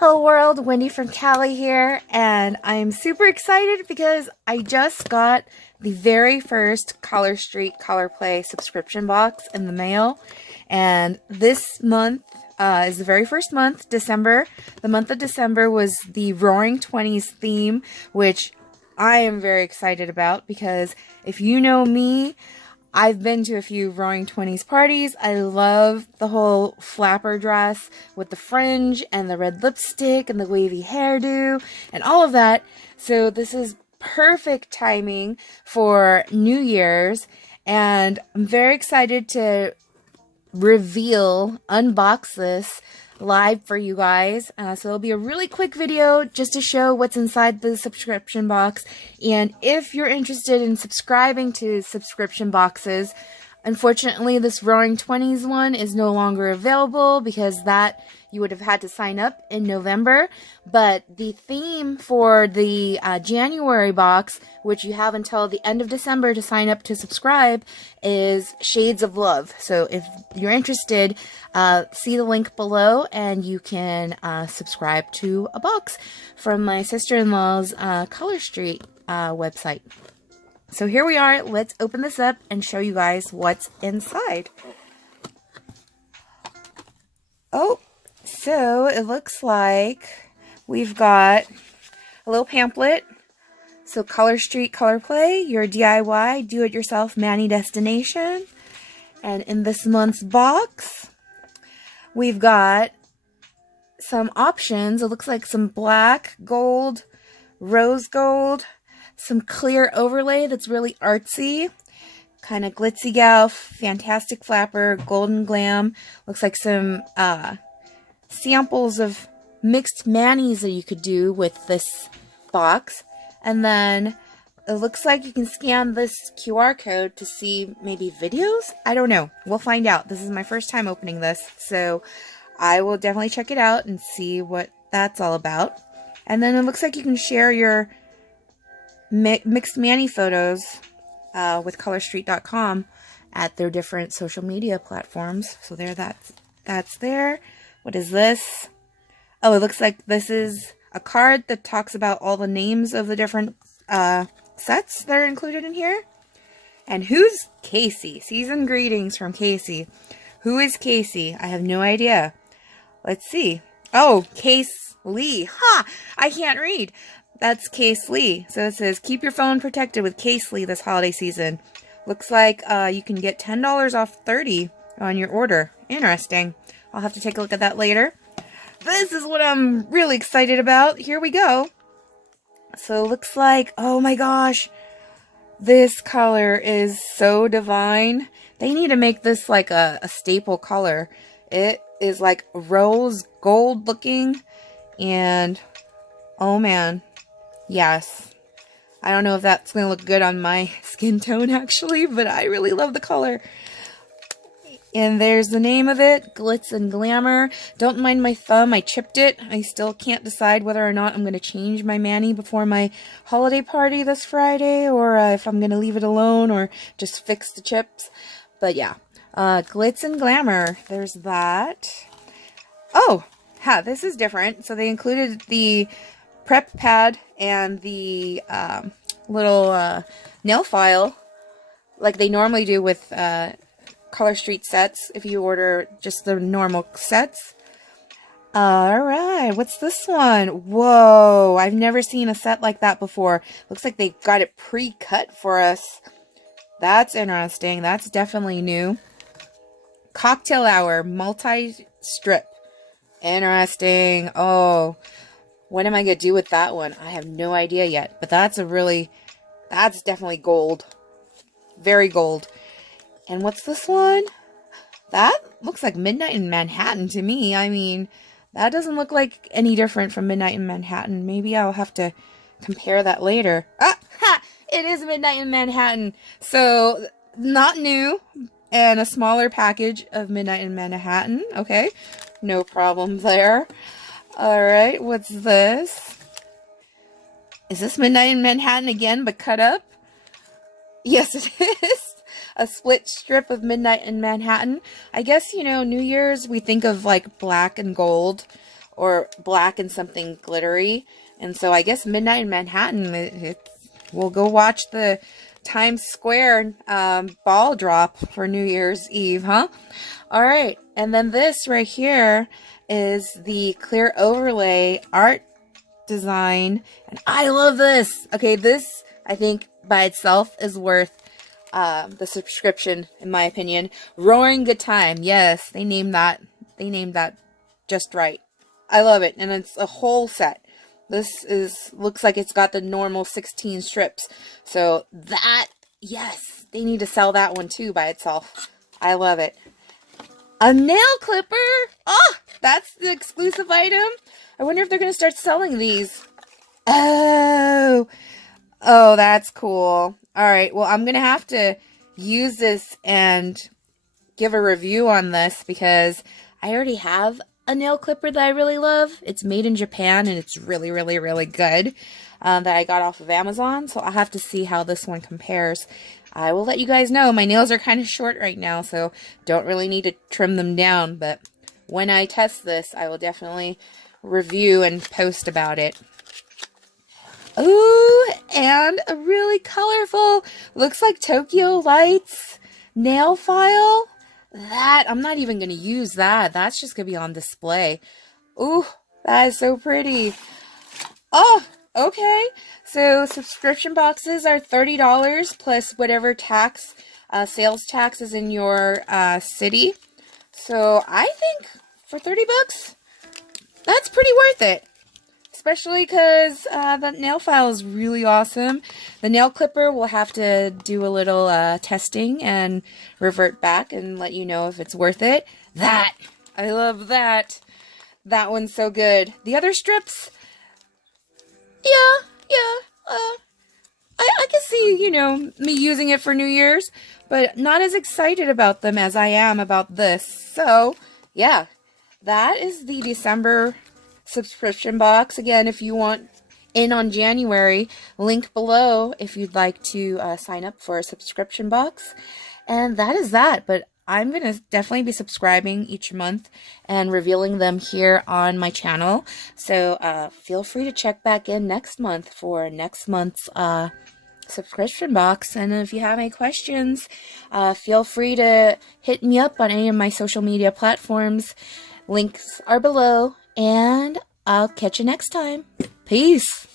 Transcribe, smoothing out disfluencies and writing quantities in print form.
Hello world, Wendy from Cali here, and I'm super excited because I just got the very first Color Street Color Play subscription box in the mail, and this month is the very first month, December. The month of December was the Roaring Twenties theme, which I am very excited about because if you know me, I've been to a few Roaring Twenties parties. I love the whole flapper dress with the fringe and the red lipstick and the wavy hairdo and all of that. So this is perfect timing for New Year's, and I'm very excited to unbox this live for you guys. So it'll be a really quick video just to show what's inside the subscription box. And if you're interested in subscribing to subscription boxes, unfortunately this Roaring Twenties one is no longer available because that you would have had to sign up in November. But the theme for the January box, which you have until the end of December to sign up to subscribe, is Shades of Love. So if you're interested, see the link below and you can subscribe to a box from my sister-in-law's Color Street website. So here we are. Let's open this up and show you guys what's inside. Oh, so it looks like we've got a little pamphlet. So Color Street Color Play, your DIY, do-it-yourself Mani destination. And in this month's box, we've got some options. It looks like some black, gold, rose gold, some clear overlay that's really artsy, kind of glitzy gal, fantastic flapper, golden glam. Looks like some samples of mixed manis that you could do with this box. And then it looks like you can scan this QR code to see maybe videos? I don't know. We'll find out. This is my first time opening this, so I will definitely check it out and see what that's all about. And then it looks like you can share your mixed mani photos with colorstreet.com at their different social media platforms. So there, that's there. What is this? Oh, it looks like this is a card that talks about all the names of the different sets that are included in here. And who's Casey? Season greetings from Casey. Who is Casey? I have no idea. Let's see. Oh, Case Lee. Ha! I can't read. That's Case Lee. So it says, keep your phone protected with Case Lee this holiday season. Looks like you can get $10 off $30 on your order. Interesting. I'll have to take a look at that later. This is what I'm really excited about. Here we go. So it looks like, oh my gosh, this color is so divine. They need to make this like a staple color. It is like rose gold looking, and oh man. Yes. I don't know if that's going to look good on my skin tone, actually, but I really love the color. And there's the name of it, Glitz and Glamour. Don't mind my thumb, I chipped it. I still can't decide whether or not I'm going to change my mani before my holiday party this Friday, or if I'm going to leave it alone, or just fix the chips. But yeah, Glitz and Glamour, there's that. Oh, this is different. So they included the prep pad and the little nail file like they normally do with Color Street sets if you order just the normal sets. Alright, what's this one? Whoa, I've never seen a set like that before. Looks like they've got it pre-cut for us. That's interesting. That's definitely new. Cocktail Hour multi-strip. Interesting. Oh, what am I going to do with that one? I have no idea yet. But that's definitely gold. Very gold. And what's this one? That looks like Midnight in Manhattan to me. I mean, that doesn't look like any different from Midnight in Manhattan. Maybe I'll have to compare that later. Ah! Ha! It is Midnight in Manhattan. So, not new. And a smaller package of Midnight in Manhattan. Okay. No problem there. Alright, what's this? Is this Midnight in Manhattan again, but cut up? Yes, it is. A split strip of Midnight in Manhattan. I guess, you know, New Year's, we think of like black and gold, or black and something glittery. And so I guess Midnight in Manhattan, we'll go watch the Times Square ball drop for New Year's Eve, huh? All right, and then this right here is the clear overlay art design, and I love this. Okay, this I think by itself is worth the subscription, in my opinion. Roaring Good Time, yes, they named that just right. I love it, and it's a whole set. This looks like it's got the normal 16 strips. So that, yes, they need to sell that one too by itself. I love it. A nail clipper. Oh, that's the exclusive item. I wonder if they're going to start selling these. Oh, that's cool. All right, well, I'm going to have to use this and give a review on this because I already have a nail clipper that I really love. It's made in Japan and it's really, really, really good, that I got off of Amazon. So I'll have to see how this one compares. I will let you guys know. My nails are kind of short right now, so don't really need to trim them down. But when I test this, I will definitely review and post about it. Ooh, and a really colorful, looks like Tokyo Lights nail file. That, I'm not even going to use that. That's just going to be on display. Ooh, that is so pretty. Oh, okay. So subscription boxes are $30 plus whatever tax, sales tax is in your city. So I think for 30 bucks, that's pretty worth it. Especially because the nail file is really awesome. The nail clipper will have to do a little testing and revert back and let you know if it's worth it. That, I love that. That one's so good. The other strips, yeah. I can see, you know, me using it for New Year's, but not as excited about them as I am about this. So, yeah, that is the December subscription box. Again, if you want in on January, link below if you'd like to sign up for a subscription box. And that is that. But I'm going to definitely be subscribing each month and revealing them here on my channel. So feel free to check back in next month for next month's subscription box. And if you have any questions, feel free to hit me up on any of my social media platforms. Links are below. And I'll catch you next time. Peace.